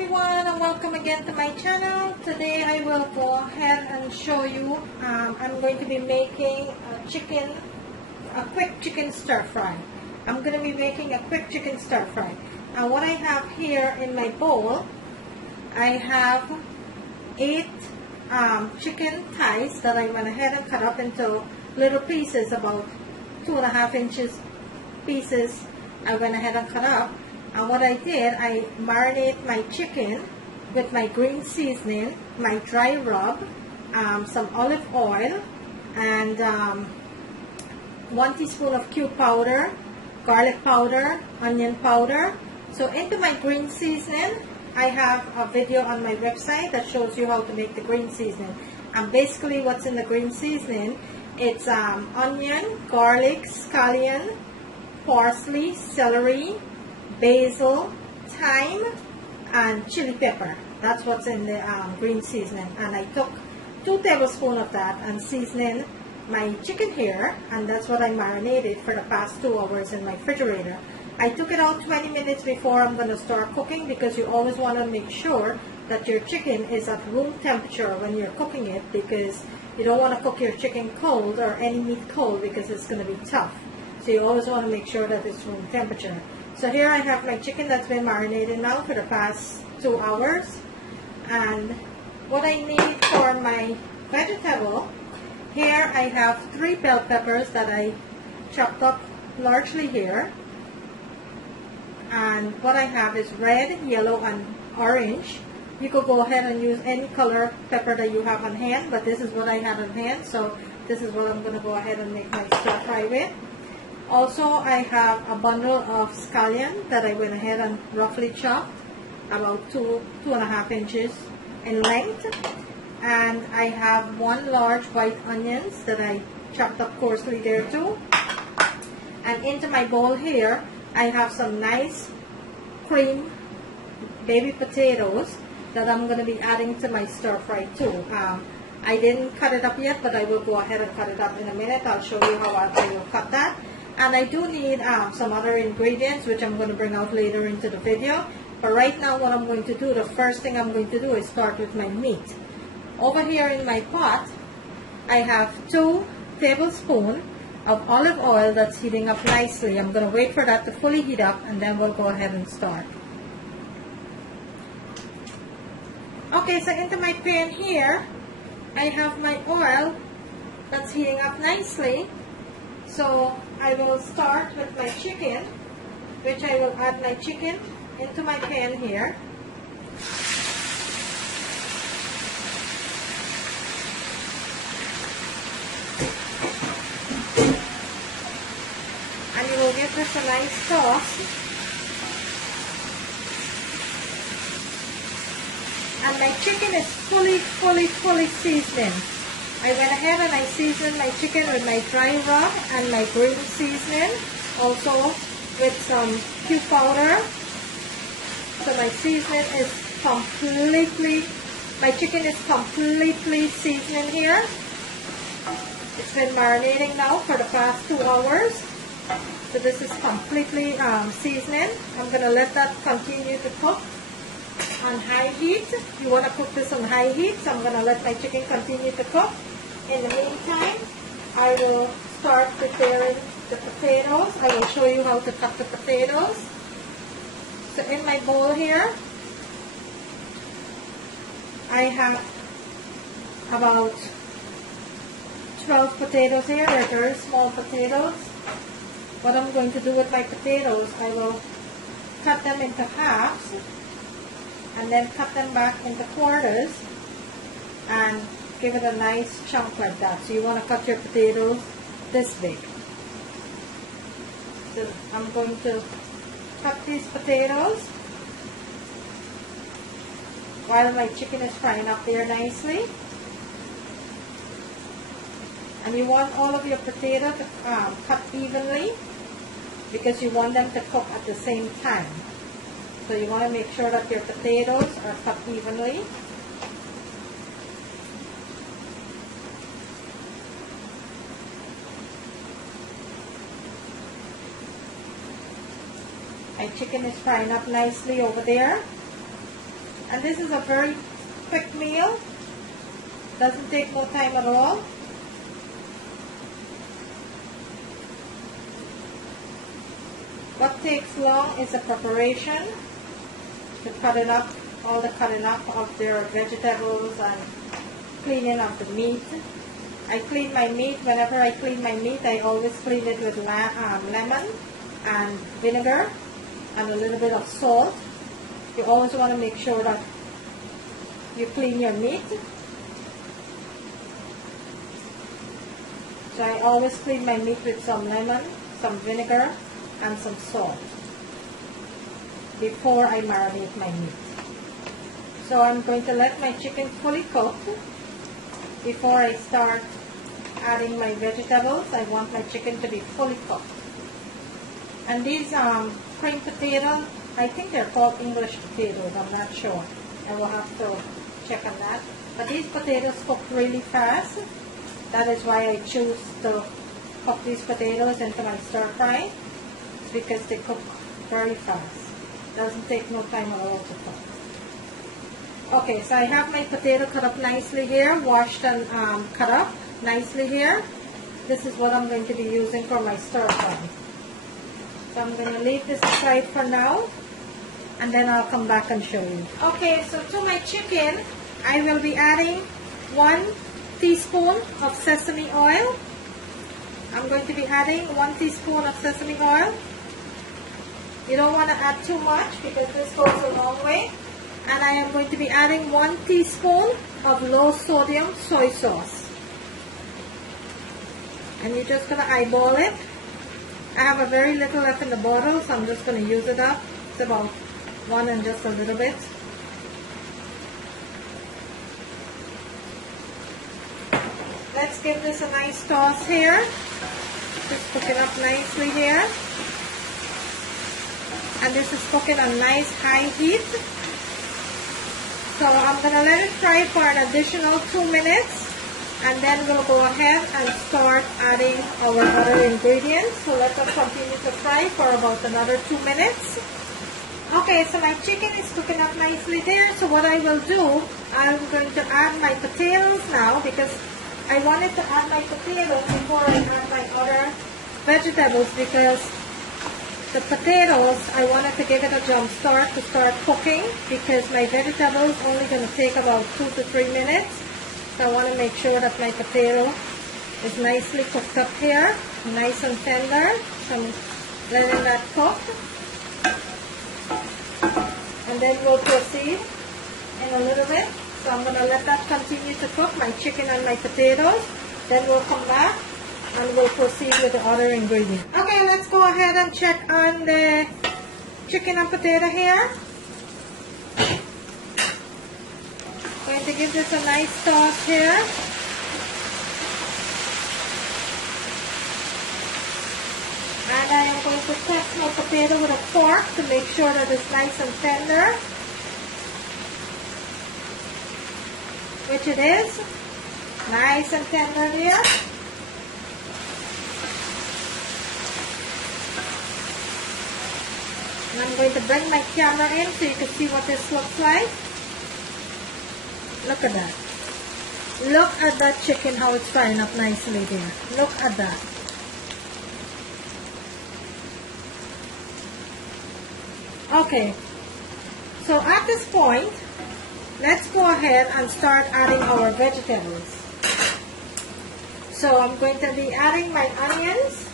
everyone, and welcome again to my channel. Today I will go ahead and show you, I'm going to be making a quick chicken stir fry. I'm going to be making a quick chicken stir fry. And what I have here in my bowl, I have 8 chicken thighs that I went ahead and cut up into little pieces, about 2.5 inches pieces. I went ahead and cut up. And what I did, I marinate my chicken with my green seasoning, my dry rub, some olive oil, and 1 teaspoon of cube powder, garlic powder, onion powder. So into my green seasoning, I have a video on my website that shows you how to make the green seasoning. And basically what's in the green seasoning, it's onion, garlic, scallion, parsley, celery, basil, thyme, and chili pepper. That's what's in the green seasoning. And I took 2 tablespoons of that and seasoning my chicken here, and that's what I marinated for the past 2 hours in my refrigerator. I took it out 20 minutes before I'm going to start cooking, because you always want to make sure that your chicken is at room temperature when you're cooking it, because you don't want to cook your chicken cold or any meat cold, because it's going to be tough. So you always want to make sure that it's room temperature. So here I have my chicken that's been marinated now for the past 2 hours. And what I need for my vegetable, here I have 3 bell peppers that I chopped up largely here. And what I have is red, yellow, and orange. You could go ahead and use any color pepper that you have on hand, but this is what I have on hand, so this is what I'm going to go ahead and make my stir fry with. Also, I have a bundle of scallion that I went ahead and roughly chopped, about 2.5 inches in length. And I have 1 large white onions that I chopped up coarsely there too. And into my bowl here, I have some nice cream baby potatoes that I'm going to be adding to my stir fry too. I didn't cut it up yet, but I will go ahead and cut it up in a minute. I'll show you how I will cut that. And I do need some other ingredients, which I'm going to bring out later into the video. But right now what I'm going to do, the first thing I'm going to do is start with my meat. Over here in my pot, I have 2 tablespoons of olive oil that's heating up nicely. I'm going to wait for that to fully heat up, and then we'll go ahead and start. Okay, so into my pan here, I have my oil that's heating up nicely. So I will start with my chicken, which I will add my chicken into my pan here. And you will give this a nice sauce. And my chicken is fully seasoned. I went ahead and I seasoned my chicken with my dry rub and my green seasoning, also with some cube powder. So my seasoning is my chicken is completely seasoned here. It's been marinating now for the past 2 hours. So this is completely seasoning. I'm going to let that continue to cook on high heat. You want to cook this on high heat, so I'm going to let my chicken continue to cook. In the meantime, I will start preparing the potatoes. I will show you how to cut the potatoes. So in my bowl here, I have about 12 potatoes here. They're very small potatoes. What I'm going to do with my potatoes, I will cut them into halves and then cut them back into quarters and give it a nice chunk like that. So you want to cut your potatoes this big. So I'm going to cut these potatoes while my chicken is frying up there nicely. And you want all of your potatoes to cut evenly, because you want them to cook at the same time. So you want to make sure that your potatoes are cut evenly. My chicken is frying up nicely over there. And this is a very quick meal. Doesn't take no time at all. What takes long is the preparation, the cutting up, all the cutting up of their vegetables and cleaning of the meat. I clean my meat. Whenever I clean my meat, I always clean it with lemon and vinegar and a little bit of salt. You always want to make sure that you clean your meat. So I always clean my meat with some lemon, some vinegar, and some salt before I marinate my meat. So I'm going to let my chicken fully cook before I start adding my vegetables. I want my chicken to be fully cooked. And these cream potatoes, I think they're called English potatoes, I'm not sure. I will have to check on that. But these potatoes cook really fast. That is why I choose to cook these potatoes into my stir fry. It's because they cook very fast. Doesn't take no time at all to cook. Okay, so I have my potato cut up nicely here, washed and cut up nicely here. This is what I'm going to be using for my stir fry. So I'm going to leave this aside for now, and then I'll come back and show you. Okay, so to my chicken, I will be adding 1 teaspoon of sesame oil. I'm going to be adding 1 teaspoon of sesame oil. You don't want to add too much because this goes a long way. And I am going to be adding 1 teaspoon of low sodium soy sauce. And you're just going to eyeball it. I have a very little left in the bottle, so I'm just going to use it up. It's about 1 and just a little bit. Let's give this a nice toss here. Just cook it up nicely here. And this is cooking on nice high heat. So I'm going to let it fry for an additional 2 minutes, and then we'll go ahead and start adding our other ingredients. So let us continue to fry for about another 2 minutes. Okay, so my chicken is cooking up nicely there. So what I will do, I'm going to add my potatoes now, because I wanted to add my potatoes before I add my other vegetables, because the potatoes, I wanted to give it a jump start to start cooking, because my vegetables only going to take about 2 to 3 minutes. So I want to make sure that my potato is nicely cooked up here, nice and tender. So I'm letting that cook. And then we'll proceed in a little bit. So I'm going to let that continue to cook, my chicken and my potatoes. Then we'll come back and we'll proceed with the other ingredients. Okay, let's go ahead and check on the chicken and potato here. Going to give this a nice toss here. And I am going to test my potato with a fork to make sure that it's nice and tender, which it is. Nice and tender here. And I'm going to bring my camera in so you can see what this looks like. Look at that. Look at that chicken, how it's frying up nicely there. Look at that. Okay, so at this point, let's go ahead and start adding our vegetables. So I'm going to be adding my onions.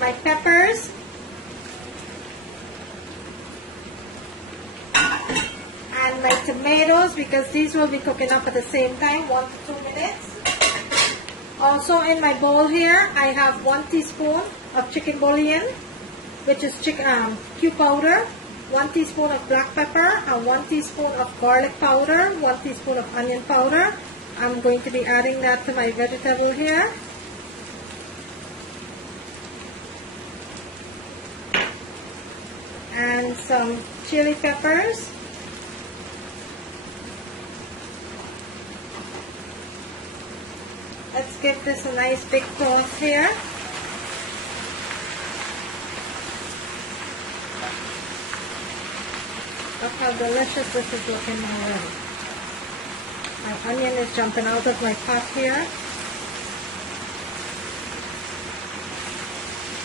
My peppers. And my tomatoes, because these will be cooking up at the same time, 1 to 2 minutes. Also in my bowl here, I have 1 teaspoon of chicken bouillon, which is cube powder, 1 teaspoon of black pepper, and 1 teaspoon of garlic powder, 1 teaspoon of onion powder. I'm going to be adding that to my vegetable here. And some chili peppers. Let's give this a nice big toss here. Look how delicious this is looking already. My onion is jumping out of my pot here.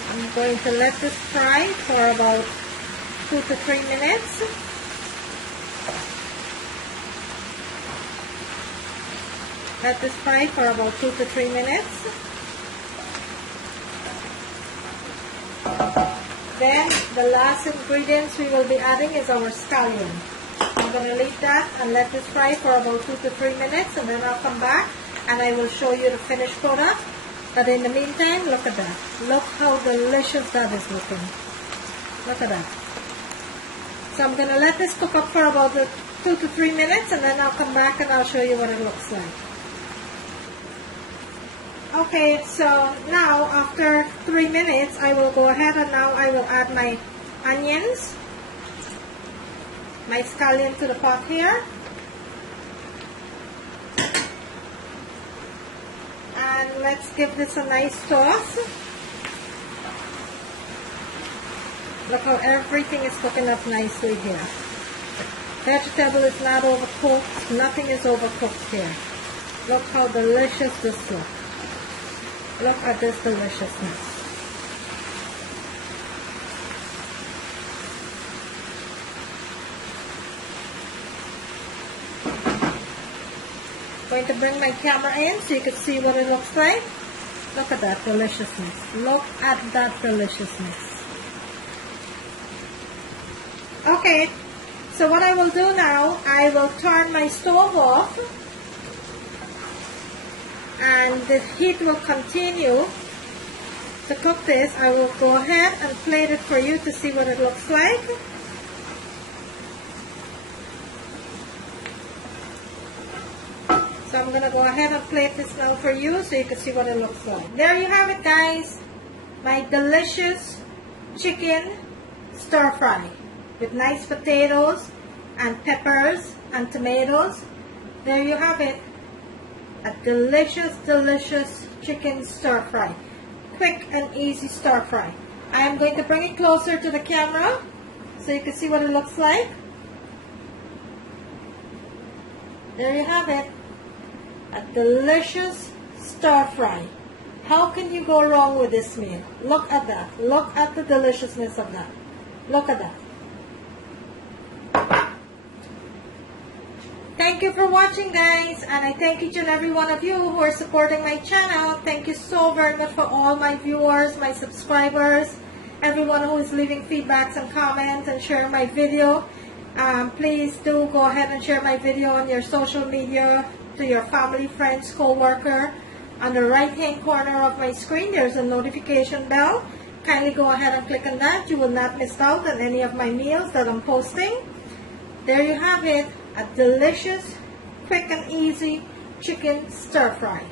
I'm going to let this fry for about 2 to 3 minutes. Let this fry for about 2 to 3 minutes. Then the last ingredients we will be adding is our scallion. I'm going to leave that and let this fry for about 2 to 3 minutes, and then I'll come back and I will show you the finished product. But in the meantime, look at that. Look how delicious that is looking. Look at that. So I'm going to let this cook up for about 2 to 3 minutes, and then I'll come back and I'll show you what it looks like. Okay, so now after 3 minutes, I will go ahead and now I will add my onions, my scallion to the pot here. And let's give this a nice toss. Look how everything is cooking up nicely here. Vegetable is not overcooked, nothing is overcooked here. Look how delicious this looks. Look at this deliciousness. Going to bring my camera in so you can see what it looks like. Look at that deliciousness. Look at that deliciousness. Okay, so what I will do now, I will turn my stove off. And the heat will continue to cook this. I will go ahead and plate it for you to see what it looks like. So I'm going to go ahead and plate this now for you so you can see what it looks like. There you have it, guys. My delicious chicken stir fry with nice potatoes and peppers and tomatoes. There you have it. A delicious, delicious chicken stir fry. Quick and easy stir fry. I am going to bring it closer to the camera so you can see what it looks like. There you have it. A delicious stir fry. How can you go wrong with this meal? Look at that. Look at the deliciousness of that. Look at that. Thank you for watching, guys, and I thank each and every one of you who are supporting my channel. Thank you so very much for all my viewers, my subscribers, everyone who is leaving feedbacks and comments and sharing my video. Please do go ahead and share my video on your social media, to your family, friends, co-worker. On the right hand corner of my screen, there's a notification bell. Kindly go ahead and click on that. You will not miss out on any of my meals that I'm posting. There you have it. A delicious, quick and easy chicken stir fry.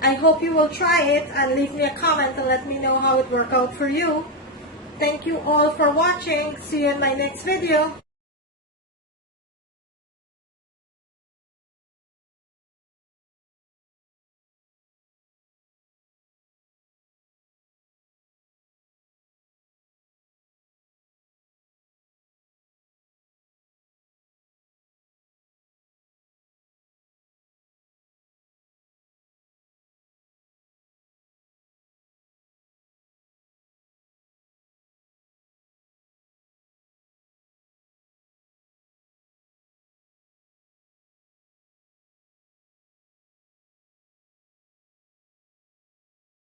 I hope you will try it and leave me a comment and let me know how it worked out for you. Thank you all for watching. See you in my next video.